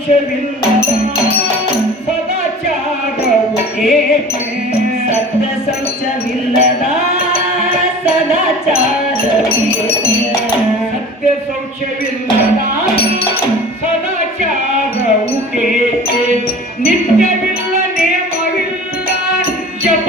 ಮೋಕ್ಷವಿಲ್ಲ ಸದಾಚಾರವು ಸತ್ಯ ಸಂಚವಿಲ್ಲದ ಸದಾಚಾರ ಸದಾಚಾರವು ಸತ್ಯ ಶೌಚವಿಲ್ಲದ ಸದಾಚಾರವು ಏಕೆ? ನಿತ್ಯವಿಲ್ಲ ನೇಮವಿಲ್ಲ ಜಪ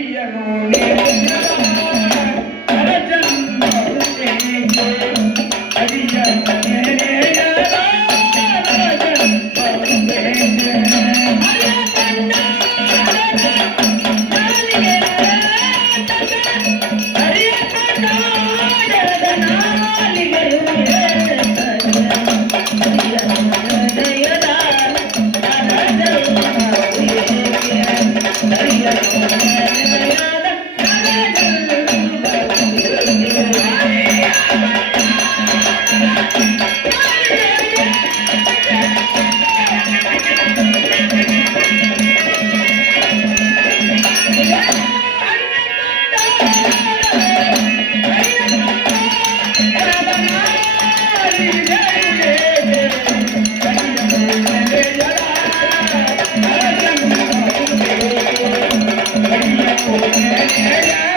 Sevilla no Yeah.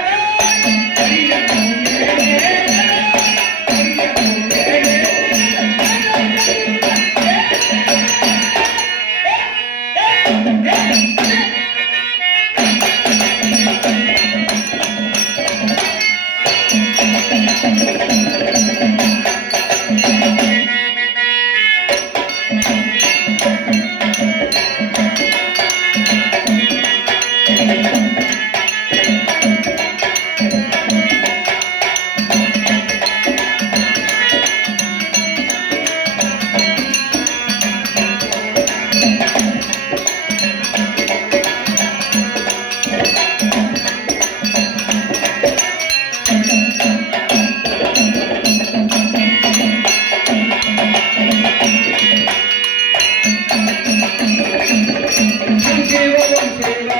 జీవనం చేయ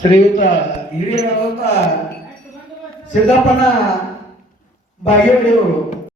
ಶ್ರೀಯುತ ಹಿರಿಯರಾದಂತ ಸಿದ್ದಪ್ಪನ ಬಾಗೇವಾಡಿಯವರು